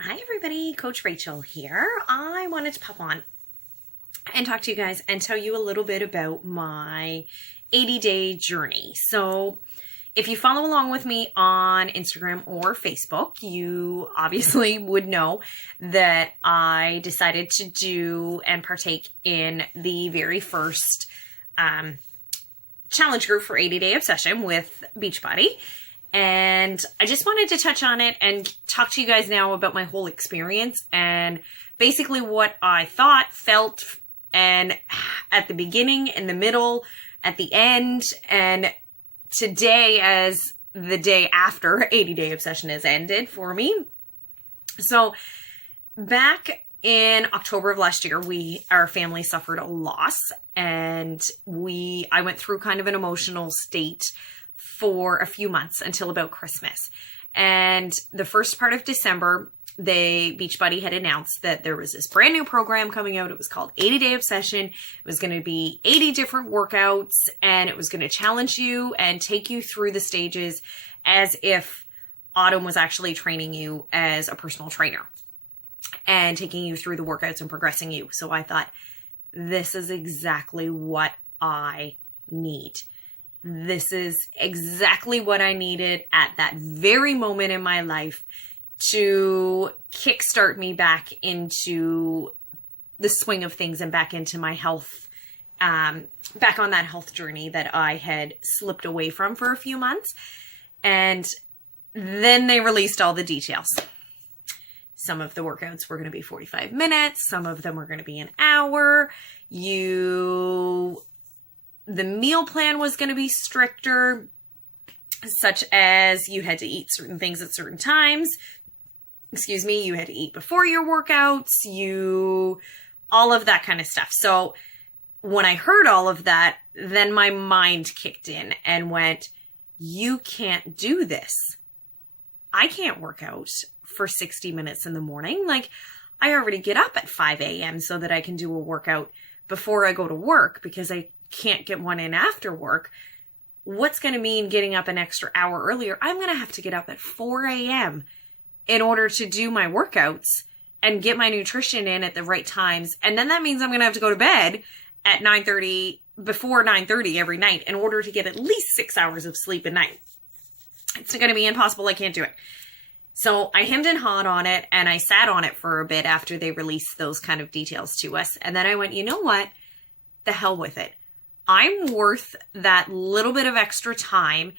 Hi everybody, Coach Rachel here. I wanted to pop on and talk to you guys and tell you a little bit about my 80-day journey. So if you follow along with me on Instagram or Facebook, you obviously would know that I decided to do and partake in the very first challenge group for 80-Day Obsession with Beachbody. And I just wanted to touch on it and talk to you guys now about my whole experience and basically what I thought, felt, and at the beginning, in the middle, at the end, and today as the day after 80-Day Obsession has ended for me. So back in October of last year, our family suffered a loss, and I went through kind of an emotional state for a few months until about Christmas. And the first part of December, Beachbody had announced that there was this brand new program coming out. It was called 80-Day Obsession. It was going to be 80 different workouts, and it was going to challenge you and take you through the stages as if Autumn was actually training you as a personal trainer and taking you through the workouts and progressing you. So I thought, this is exactly what I need. This is exactly what I needed at that very moment in my life to kickstart me back into the swing of things and back into my health, back on that health journey that I had slipped away from for a few months. And then they released all the details. Some of the workouts were going to be 45 minutes. Some of them were going to be an hour. The meal plan was going to be stricter, such as you had to eat certain things at certain times. You had to eat before your workouts, all of that kind of stuff. So when I heard all of that, then my mind kicked in and went, you can't do this. I can't work out for 60 minutes in the morning. Like, I already get up at 5 a.m. so that I can do a workout before I go to work because I can't get one in after work. What's going to mean getting up an extra hour earlier? I'm going to have to get up at 4 a.m. in order to do my workouts and get my nutrition in at the right times. And then that means I'm going to have to go to bed at before 9:30 every night in order to get at least 6 hours of sleep a night. It's going to be impossible. I can't do it. So I hemmed and hawed on it, and I sat on it for a bit after they released those kind of details to us. And then I went, you know what? The hell with it. I'm worth that little bit of extra time.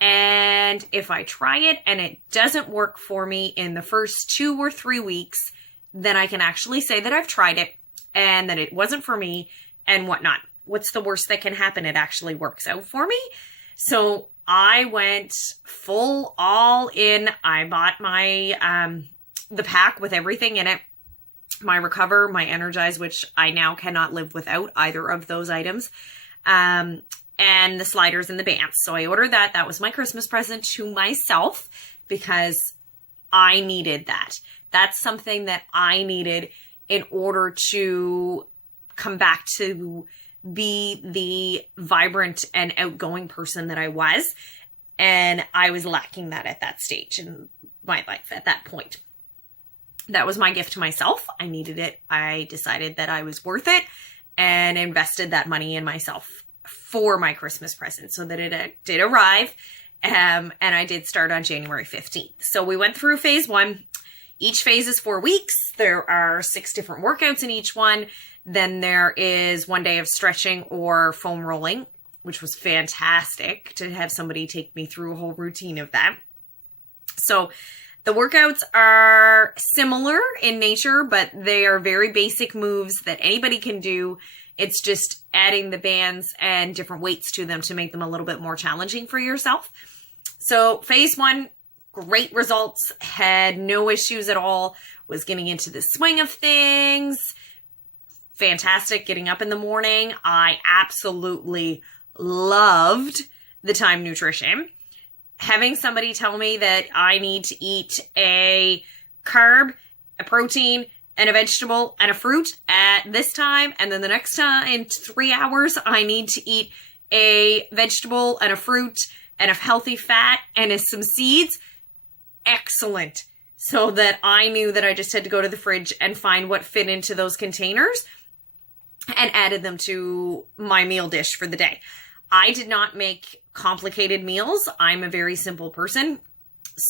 And if I try it and it doesn't work for me in the first 2 or 3 weeks, then I can actually say that I've tried it and that it wasn't for me and whatnot. What's the worst that can happen? It actually works out for me. So I went full all in. I bought my, the pack with everything in it. My Recover, my Energize, which I now cannot live without either of those items. And the sliders and the bands. So I ordered that. That was my Christmas present to myself because I needed that. That's something that I needed in order to come back to be the vibrant and outgoing person that I was. And I was lacking that at that stage in my life at that point. That was my gift to myself. I needed it. I decided that I was worth it and invested that money in myself for my Christmas present so that it did arrive. And I did start on January 15th. So we went through phase 1. Each phase is 4 weeks. There are 6 different workouts in each one. Then there is 1 day of stretching or foam rolling, which was fantastic to have somebody take me through a whole routine of that. So the workouts are similar in nature, but they are very basic moves that anybody can do. It's just adding the bands and different weights to them to make them a little bit more challenging for yourself. So phase 1, great results, had no issues at all, was getting into the swing of things. Fantastic getting up in the morning. I absolutely loved the time nutrition. Having somebody tell me that I need to eat a carb, a protein, and a vegetable and a fruit at this time, and then the next time in 3 hours, I need to eat a vegetable and a fruit and a healthy fat and some seeds. Excellent. so that I knew that I just had to go to the fridge and find what fit into those containers and added them to my meal dish for the day. I did not make complicated meals. I'm a very simple person.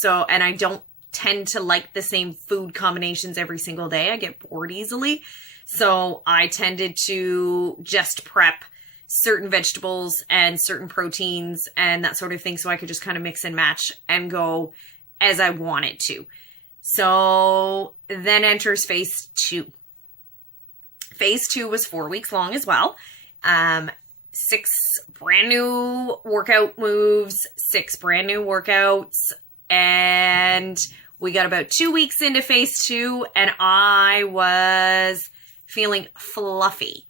And I don't tend to like the same food combinations every single day. I get bored easily. So I tended to just prep certain vegetables and certain proteins and that sort of thing, so I could just kind of mix and match and go as I wanted to. So then enters phase 2. Phase 2 was 4 weeks long as well. 6 brand new workout moves, 6 brand new workouts, and we got about 2 weeks into phase 2 and I was feeling fluffy.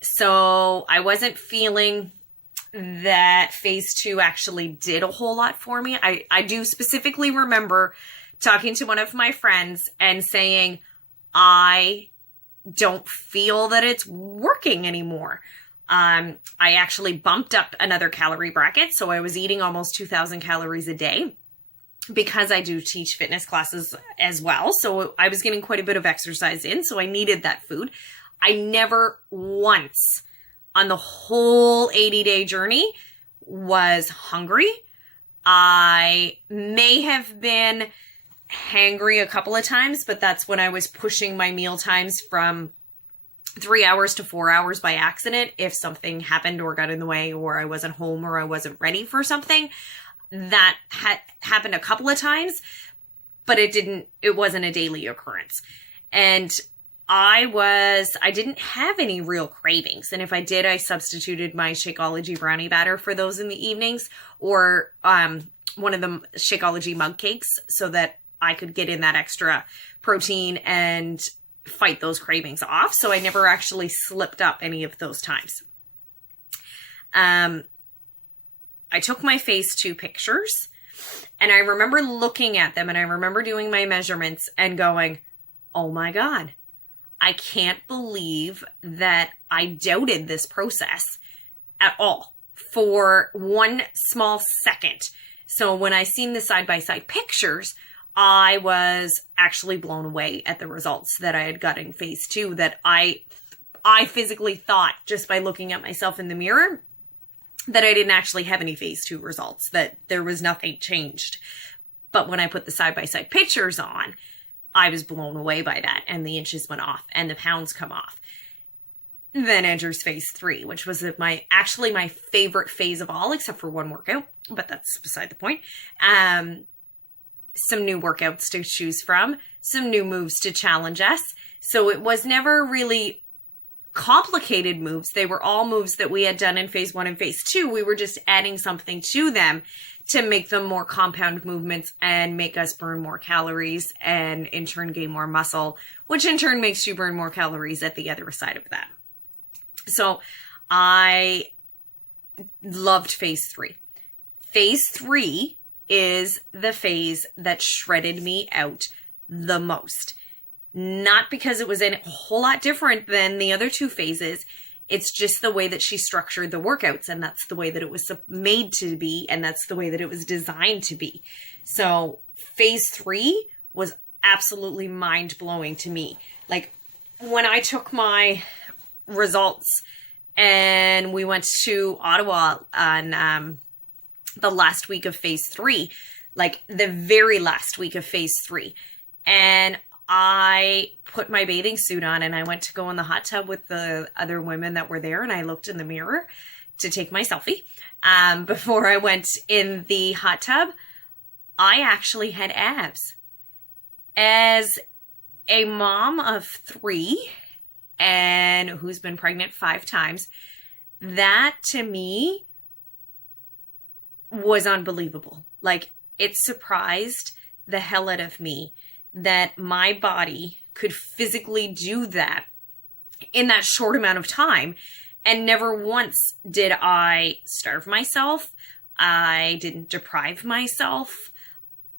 So I wasn't feeling that phase 2 actually did a whole lot for me. I do specifically remember talking to one of my friends and saying, I don't feel that it's working anymore. I actually bumped up another calorie bracket. So I was eating almost 2,000 calories a day because I do teach fitness classes as well. So I was getting quite a bit of exercise in. So I needed that food. I never once on the whole 80-day journey was hungry. I may have been hangry a couple of times, but that's when I was pushing my meal times from 3 hours to 4 hours by accident. If something happened or got in the way or I wasn't home or I wasn't ready for something, that had happened a couple of times, but it wasn't a daily occurrence. And I didn't have any real cravings. And if I did, I substituted my Shakeology brownie batter for those in the evenings, or one of the Shakeology mug cakes, so that I could get in that extra protein and fight those cravings off. So I never actually slipped up any of those times. I took my phase 2 pictures and I remember looking at them and I remember doing my measurements and going, oh my God, I can't believe that I doubted this process at all for one small second. So when I seen the side-by-side pictures, I was actually blown away at the results that I had got in phase 2, that I physically thought, just by looking at myself in the mirror, that I didn't actually have any phase 2 results, that there was nothing changed. But when I put the side-by-side pictures on, I was blown away by that, and the inches went off and the pounds come off. Then enters phase 3, which was my favorite phase of all, except for one workout, but that's beside the point. Some new workouts to choose from, some new moves to challenge us. So it was never really complicated moves. They were all moves that we had done in phase 1 and phase 2. We were just adding something to them to make them more compound movements and make us burn more calories and in turn gain more muscle, which in turn makes you burn more calories at the other side of that. So I loved phase 3. Phase 3 is the phase that shredded me out the most. Not because it was a whole lot different than the other 2 phases. It's just the way that she structured the workouts, and that's the way that it was made to be, and that's the way that it was designed to be. So phase 3 was absolutely mind-blowing to me. Like, when I took my results and we went to Ottawa on the last week of phase 3, like the very last week of phase 3, and I put my bathing suit on and I went to go in the hot tub with the other women that were there, and I looked in the mirror to take my selfie. Before I went in the hot tub, I actually had abs. As a mom of 3 and who's been pregnant 5 times, that to me was unbelievable. Like, it surprised the hell out of me that my body could physically do that in that short amount of time. And never once did I starve myself. I didn't deprive myself.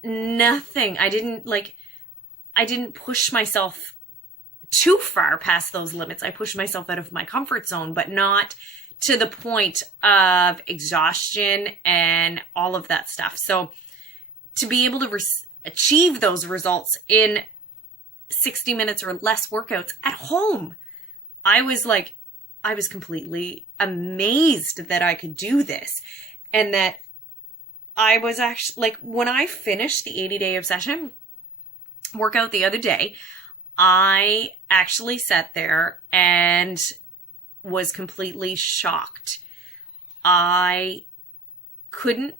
Nothing. I didn't push myself too far past those limits. I pushed myself out of my comfort zone, but not to the point of exhaustion and all of that stuff. So to be able to achieve those results in 60 minutes or less workouts at home. I was completely amazed that I could do this, and that I was actually, like, when I finished the 80-day obsession workout the other day, I actually sat there and was completely shocked. I couldn't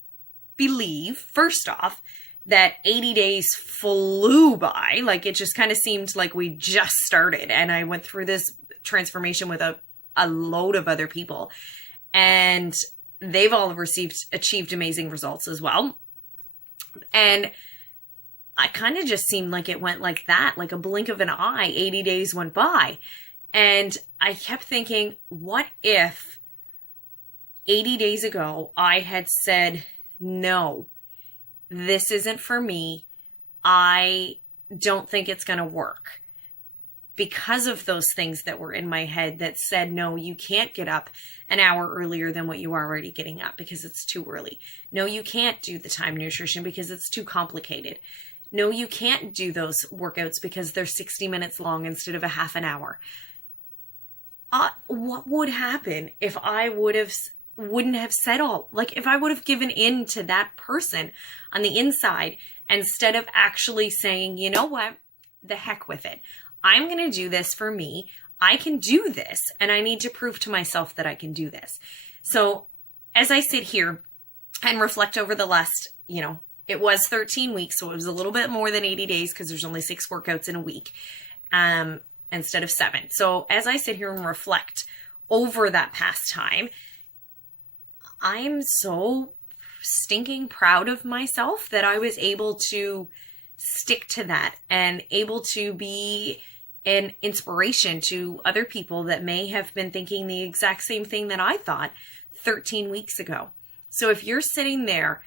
believe, first off, that 80 days flew by. Like, it just kind of seemed like we just started. And I went through this transformation with a load of other people, and they've all achieved amazing results as well. And I kind of just seemed like it went like that, like a blink of an eye. 80 days went by. And I kept thinking, what if 80 days ago I had said, no, this isn't for me. I don't think it's going to work. Because of those things that were in my head that said, no, you can't get up an hour earlier than what you are already getting up because it's too early. No, you can't do the time nutrition because it's too complicated. No, you can't do those workouts because they're 60 minutes long instead of a half an hour. What would happen if I wouldn't have said if I would have given in to that person on the inside instead of actually saying, you know what, the heck with it. I'm going to do this for me. I can do this, and I need to prove to myself that I can do this. So as I sit here and reflect over the last, it was 13 weeks, so it was a little bit more than 80 days because there's only 6 workouts in a week instead of 7. So as I sit here and reflect over that past time, I'm so stinking proud of myself that I was able to stick to that and able to be an inspiration to other people that may have been thinking the exact same thing that I thought 13 weeks ago. So if you're sitting there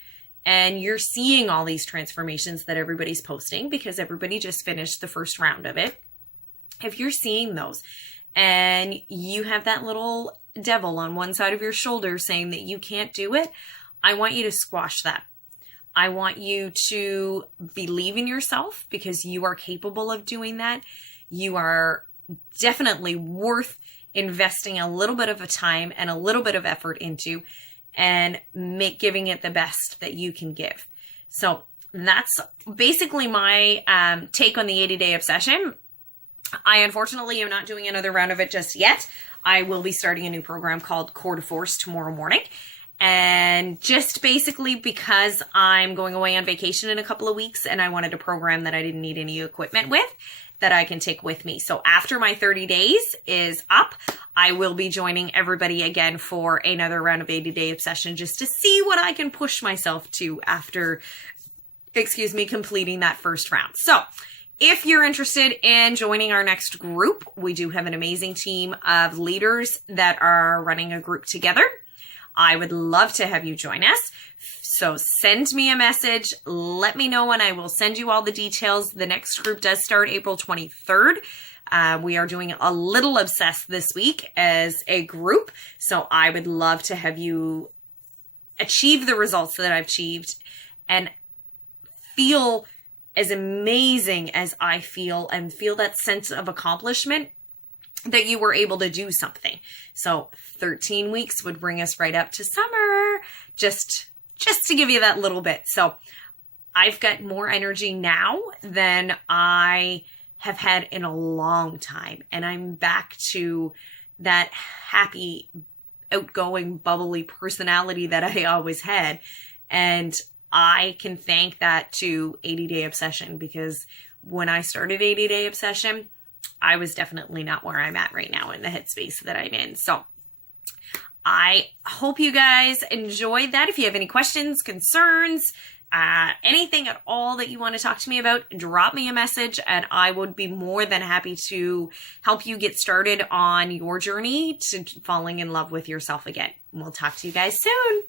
and you're seeing all these transformations that everybody's posting, because everybody just finished the first round of it, if you're seeing those and you have that little devil on one side of your shoulder saying that you can't do it, I want you to squash that. I want you to believe in yourself because you are capable of doing that. You are definitely worth investing a little bit of a time and a little bit of effort into and giving it the best that you can give. So that's basically my take on the 80-day obsession. I unfortunately am not doing another round of it just yet. I will be starting a new program called Core to Force tomorrow morning. And just basically because I'm going away on vacation in a couple of weeks and I wanted a program that I didn't need any equipment with that I can take with me. So after my 30 days is up, I will be joining everybody again for another round of 80-day obsession just to see what I can push myself to after, completing that first round. So if you're interested in joining our next group, we do have an amazing team of leaders that are running a group together. I would love to have you join us. So send me a message. Let me know and I will send you all the details. The next group does start April 23rd. We are doing a little obsessed this week as a group. So I would love to have you achieve the results that I've achieved and feel as amazing as I feel and feel that sense of accomplishment that you were able to do something. So 13 weeks would bring us right up to summer, just to give you that little bit. So I've got more energy now than I have had in a long time. And I'm back to that happy, outgoing, bubbly personality that I always had. And I can thank that to 80-day obsession because when I started 80-day obsession, I was definitely not where I'm at right now in the headspace that I'm in. So I hope you guys enjoyed that. If you have any questions, concerns, anything at all that you want to talk to me about, drop me a message and I would be more than happy to help you get started on your journey to falling in love with yourself again. We'll talk to you guys soon.